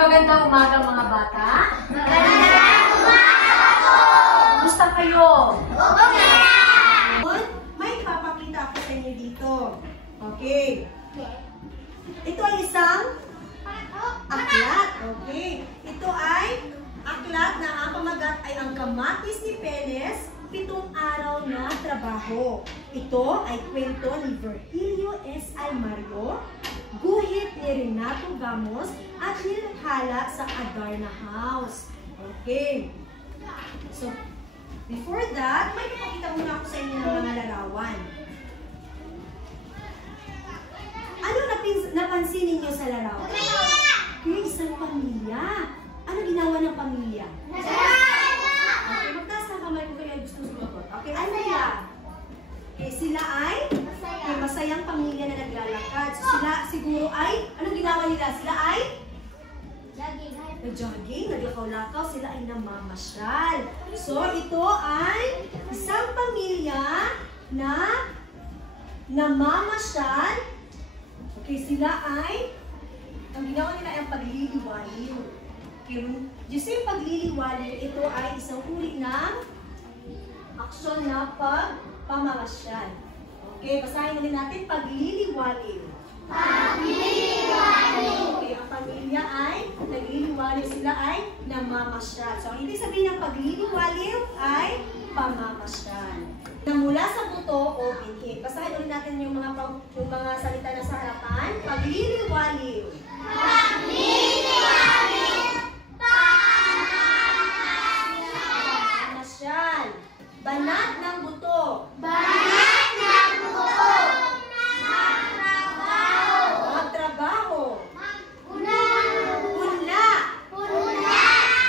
Magandang umaga mga bata. Magandang umaga po! Kumusta kayo? Okay! May papakita ako sa inyo dito. Okay. Ito ay isang aklat. Okay. Ito ay aklat na ang pamagat ay ang kamatis ni Peles, 7 araw na trabaho. Ito ay kwento ni Virgilio S. Almario, guhit ni Renato Gamos, at nilikhala sa Adarna House. Okay. So, before that, may pakita muna ako sa inyo ng mga larawan. Ano napansin ninyo sa larawan? Okay, isang pamilya. Ano ginawa ng pamilya? Okay, magtaas ng kamay ko kaya gusto sumagot. Okay, ano yan? Okay, sila ay masayang pamilya na naglalakad. So, sila siguro ay, anong ginawa nila? Sila ay nag-jogging, naglakaw-lakaw, sila ay namamasyal. So, ito ay isang pamilya na namamasyal. Okay, sila ay, ang ginawa nila ay ang pagliliwaliw. Okay, you see, pagliliwaliw, ito ay isang uri ng aksyon na pamamasyal. Okay, basahin ulit natin, pagliliwaliw. Pagliliwaliw. Okay, ang pamilya ay nagliliwaliw, sila ay namamasyal. So, ang ibig sabihin ng pagliliwaliw ay pamamasyal. Na mula sa buto o binhi. Basahin ulit natin yung mga salita na sa harapan. Pagliliwaliw. Pagliliwaliw! Pamamasyal. Banat ng buto. Banat ng buto! Magtrabaho. Punla! Punla.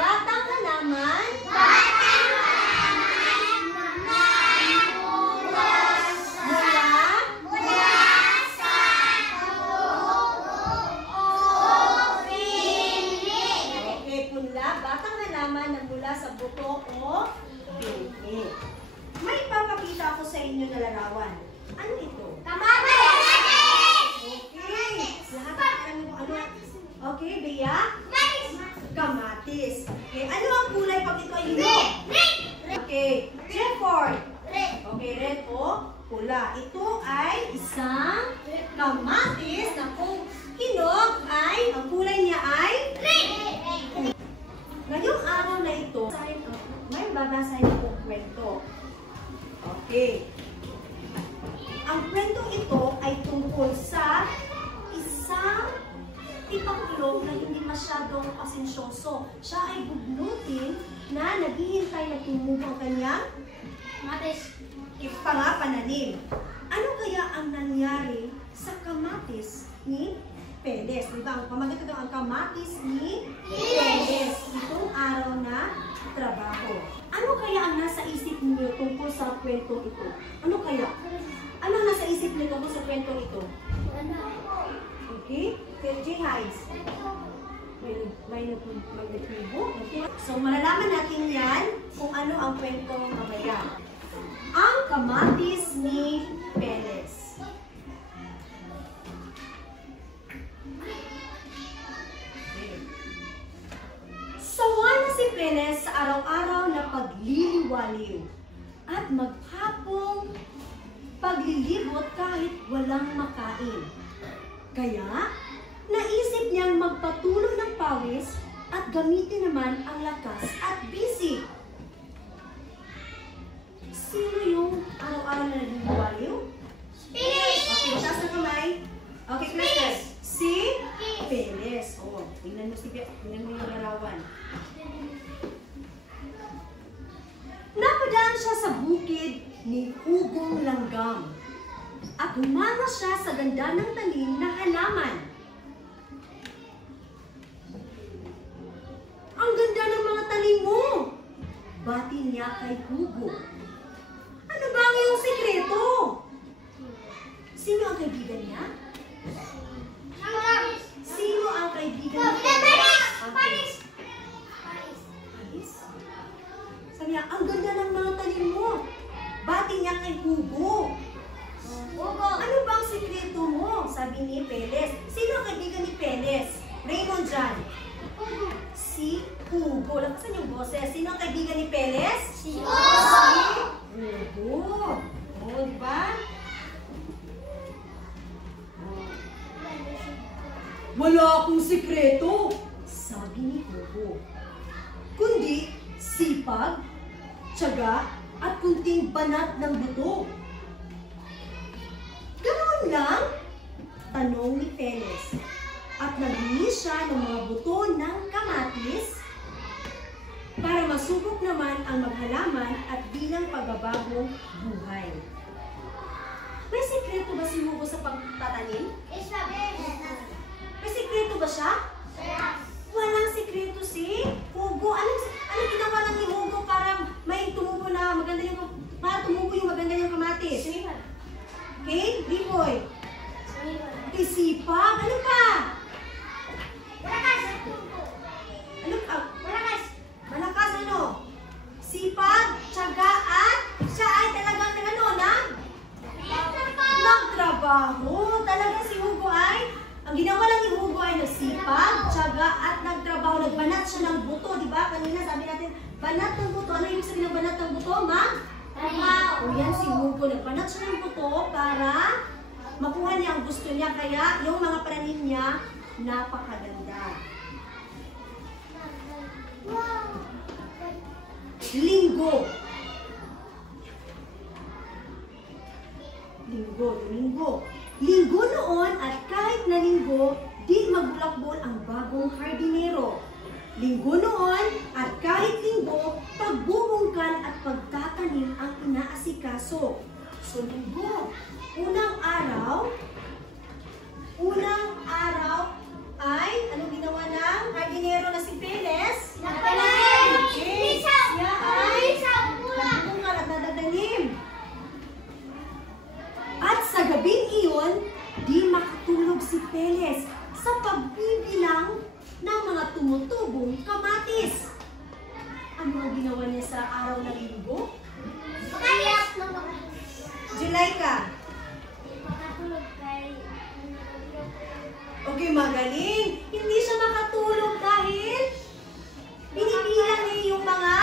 Batang halaman. Sa buto o binhi. May papakita ako sa inyo na larawan. Ano ito? Kamatis! Okay. Lahat ano? Okay, Bea? Kamatis. Okay, ano ang kulay pag ito ay hinog? Okay, Jefford. Okay, red o pula. Ito ay isang kamatis na kung hinog ay, ang kulay niya ay ngayong araw na ito, may babasahin akong kwento. Okay. Ang kwentong ito ay tungkol sa isang tipaklong na hindi masyadong pasensyoso. Siya ay bugnutin na naghihintay na tumubo ang kanyang pangapananim. Ano kaya ang nangyari sa kamatis ni Peles? Diba? Ang pamagat ito ang kamatis ni Peles. Itong araw na trabaho. Ano kaya ang nasa isip niyo tungkol sa kwentong ito? Ano kaya? Ano ang nasa isip niyo tungkol sa kwentong ito? Okay? J. Hides. May nagtribo. So, malalaman natin yan kung ano ang kwentong mamaya. Ang kamatis ni Peles. Sawa na si Peles sa araw-araw na pagliliwaliw at maghapong paglilibot kahit walang makain. Kaya, naisip niyang magpatulong ng pawis at gamitin naman ang lakas at bisig. Sino yung araw-araw na nagliliwaliw? Okay, taas na kamay. Okay, Peles. Si Peles. Oh, tingnan mo yung larawan. Napadaan siya sa bukid ni Hugong Langgam at humanga siya sa ganda ng tanim na halaman. Ang ganda ng mga tanim mo! Bati niya kay Hugo. Ano ba ang iyong sikreto? Sino ang kaibigan niya? Sino ang kaibigan niya? Paris! Sabi niya, ang ganda ng mga tanim mo. Bati niya kay Hugo. Ano ba ang sikreto mo? Sabi ni Peles. Sino ang kaibigan ni Peles? Raymond John. si Hugo. Lakasan yung boses. Sino ang kaibigan ni Peles? Si Hugo. Oh, di ba? Wala akong sikreto, sabi ni Hugo. Kundi sipag, tiyaga, at kunting banat ng buto. Ganoon lang? Tanong ni Peles. At naghingi siya ng mga buto ng kamatis para masubok naman ang maghalaman at bilang pagbabagong buhay. May sikreto ba si Hugo sa pagtatanim? May sikreto ba siya? Walang sikreto si Hugo. Ano ginawa lang ni Hugo para may tumubo na maganda yung maganda yung kamatis? Okay, B-boy. Isipag. Ano pa? Malakas ano? Sipag, tiyaga at siya ay talagang nagtrabaho. Talaga si Hugo ay, ang ginawa lang ni Hugo ay nagsipag, tiyaga at nagtrabaho. Nagbanat siya ng buto, di ba? Kanina sabi natin, banat ng buto. Ano ibig sabihin ng banat ng buto, ma'am? O yan si Hugo. Nagbanat siya ng buto para makuha niya ang gusto niya. Kaya yung mga pananim niya, napakaganda. Linggo. Linggo noon at kahit na linggo, di magbulakbol ang bagong hardinero. Linggo noon at kahit linggo, pagbubungkan at pagtatanim ang inaasikaso. So linggo, unang araw ay, anong ginawa ng hardinero na si Peles? Nagtanim! Okay. Siya ay nagbungal at nadadanim. At sa gabing iyon, di makatulog si Peles sa pagbibilang ng mga tumutubong kamatis. Ano ang ginawa niya sa araw ng linggo? Julayka. Okay, magaling. Hindi siya makatulog dahil binibilang niya yung mga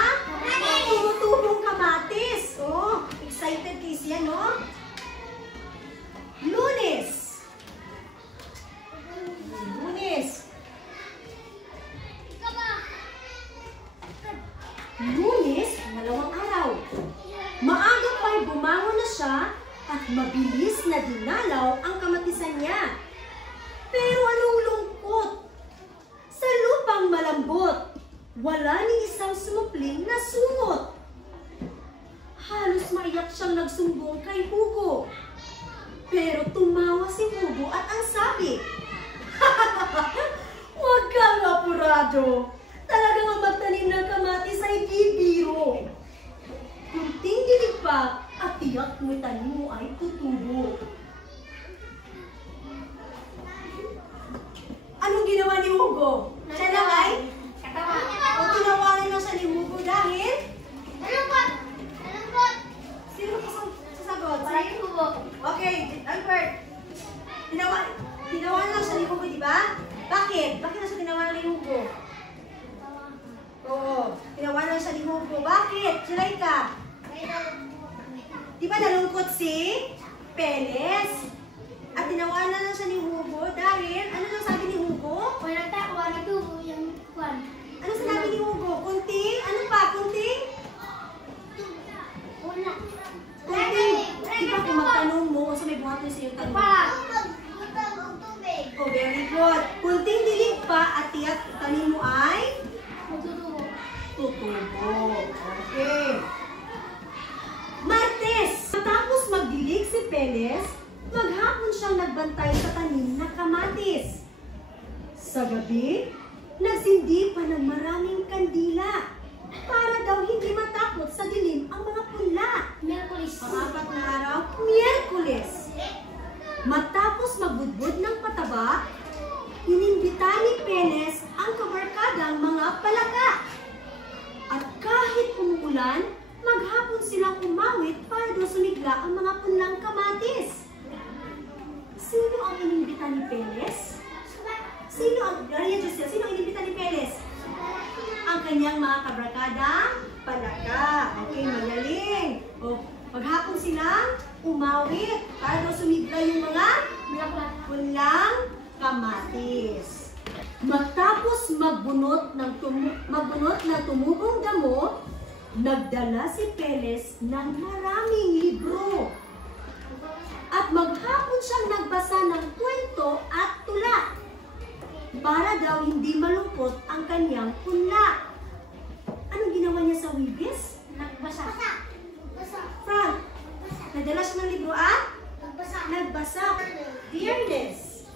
tumutubong kamatis. Oh, excited kayo siya, no? Lunes. Lunes, malawang araw. Maaga pa'y bumangon na siya at mabilis na dinalaw ang kamatisan niya. Pero anong lungkot? Sa lupang malambot, wala ni isang sumupling na sumot. Halos maiyak siyang nagsumbong kay Hugo. Pero tumawa si Hugo at ang sabi, "Huwag kang apurado. Talagang ang magtanim ng kamatis ay bibiro. Kunting dilig pa at tiyak mo'y tanim mo ay tutubo." Anong ginawa ni Hugo? Siya lang ay? O tinawanan lang siya ni Hugo dahil? Sino sasagot? Okay, Albert. Tinawanan lang siya ni Hugo, di ba? Bakit? Bakit na siya tinawanan ni Hugo? Oo, tinawanan siya ni Hugo. Bakit? Julayka. Di ba nalungkot si Peles? At tinawanan lang siya ni Hugo dahil, ano lang sabi ni Hugo? Ano sinabi ni Hugo? Kunting? Ano pa? Kunting? Kunting. Di ba kung magtanong mo, kasi may buhat na siya yung tanong. Oh, very good. Kunting dilig pa at tiyak tanim mo ay? Tutubo. Okay. Martes. Matapos magdilig si Peles, maghapon siyang nagbantay sa tanim na kamatis. Sa gabi, nagsindi pa ng maraming kandila para daw hindi matakot sa dilim ang mga punla. Pang-apat na araw, Miyerkules. Matapos magbudbud ng pataba, inimbita ni Peles ang kabarkadang mga palaka. At kahit umuulan, maghapon silang umawit para daw sumigla ang mga punlang kamatis. Sino ang inimbita ni Peles? Sino ang inimbita ni Peles? kanyang mga kabarkadang palaka. Okay, magaling. O, maghapon silang umawit para daw sumigla yung mga pulang kamatis. Matapos magbunot ng tumubong damo, nagdala si Peles ng maraming libro. At maghapon siyang nagbasa ng kwento at tula para daw hindi malungkot ang kanyang punla. Anong ginawa niya sa Wibis? Nagbasa. Frank, nadala siya ng libro at nagbasa. Dearness.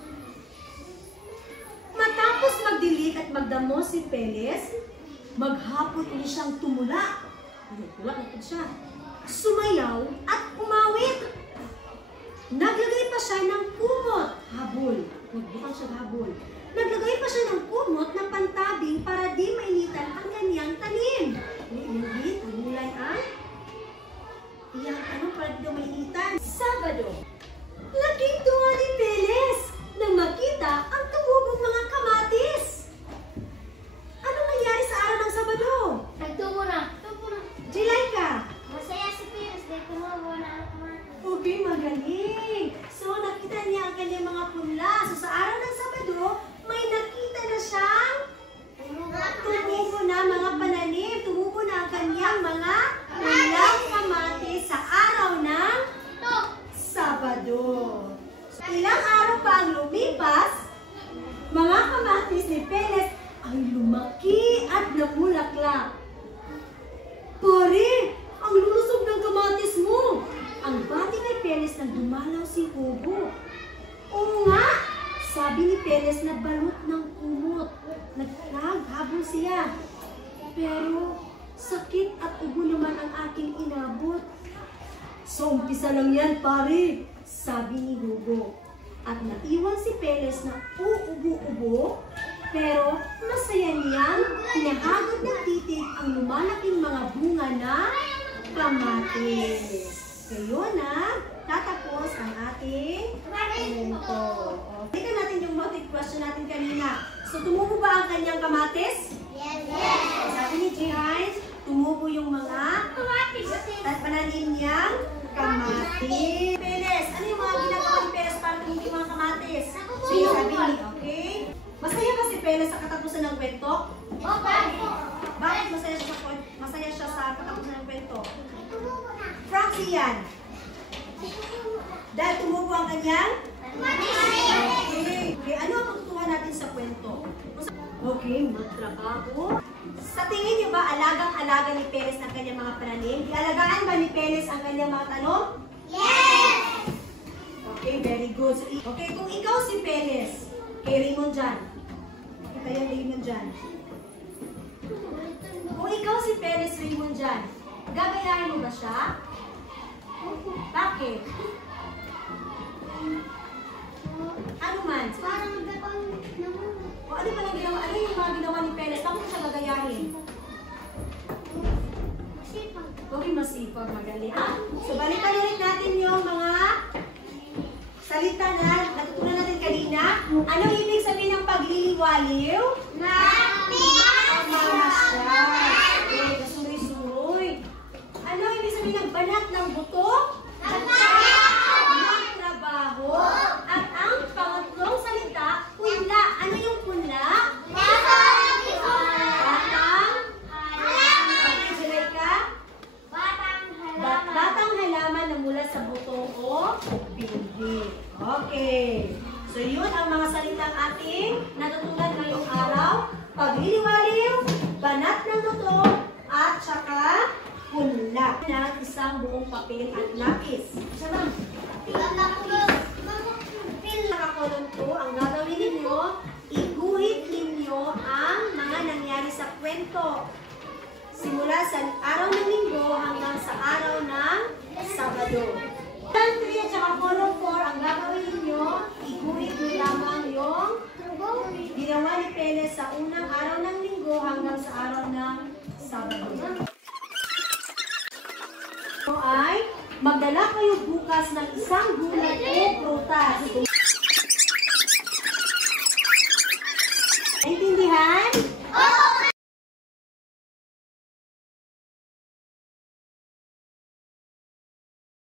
Matapos magdilig at magdamo si Peles, maghapon ulit siyang tumula. Tula na po siya. Sumayaw at umawit. Naglagay pa siya ng kumot. Habol. Nagbukang siya habol. Naglagay pa siya ng kumot na pantabing para di mainitan ang kanyang tanim. Iinit, ang gulay ang iyak para di daw mainitan. Sabado. Laging tuwa ni Peles nang makita ang tumubong mga kamatis. Anong nangyari sa araw ng Sabado? Nagtubo na. Jilaika. Masaya si Piers dahil tumubo na ang kamatis. Okay, magaling. So, nakita niya ang kanyang mga punla. So, sa araw ng Sabado, may nakita na siyang tumubo na mga pananim. Tumubo na ang kanyang mga pulang kamatis sa araw ng Sabado. Ilang araw pa ang lumipas, mga kamatis ni Peles ay lumaki at namulaklak. Pare, ang lulusog ng kamatis mo! Ang bati ni Peles na dumalaw si Hugo. Oo nga! Sabi ni Peles na balot ng kumot. Naghabol siya. Pero sakit at ubo naman ang aking inabot. So, umpisa lang yan, pare, sabi ni Hugo. At naiwan si Peles na uubo-ubo, pero masaya niyang pinahagod ng titig ang lumalaking mga bunga na kamatis. Ngayon na, tatapos ang ating kwento. Tingnan natin yung motive question natin kanina. So, tumubo ba ang kanyang kamatis? Yes. Sabi ni G-Hines, tumubo yung mga at pananim niyang kamatis. Peles, ano yung mga ginagawa ni Peles para tumubo yung mga kamatis? Sige, sabi ni, okay? Masaya ba si Peles sa katapusan ng kwento? Bakit masaya siya sa katapusan ng kwento? Frank, siyan. Dahil tumubo ang kanyang? Okay. Ano ang matutuwa natin sa kwento? Okay, magtrabaho. Sa tingin niyo ba alagang-alaga ni Peles ang kanyang mga pananim? Ialagaan ba ni Peles ang kanyang mga tanong? Yes. Okay, very good. Okay, kung ikaw si Peles, kay Raymond dyan. Kita yung Raymond dyan. Kung ikaw si Peles, Raymond dyan, gagayahin mo ba siya? Bakit? Ano man? Parang gabang naman. O ano pa lang ginawa? Ano yung mga ginawa ni Peles? Bakit mo siya gagayahin? Masipag. Okay, masipag, magaling. So, balikan ulit natin yung mga salita na natutunan natin kanina. Anong ibig sabihin ng pagliliwaliw? Mamasyal. Okay, kasuroy-suroy. Ano ibig sabihin ng banat ng buto? Ng trabaho. At ang pangatlong salita, punla. Ano yung punla? Batang halaman na mula sa buto o bindi. Okay. So yun ang mga salitang ating natutunan ngayong araw. Pagliliwaliw, banat ng buto, at saka punla. Na isang buong papel at lapis. Sabang. Nakakulong po, ang gagawin ninyo, iguhit ninyo ang mga nangyari sa kwento. Simula sa araw ng Linggo hanggang sa araw ng Sabado. Tan 3 at saka column 4, ang gagawin ninyo, iguhit nyo lamang yung ginawa ni Peles sa unang araw ng Linggo hanggang sa araw ng Sabado. Ay magdala kayo bukas ng isang gulay o prutas.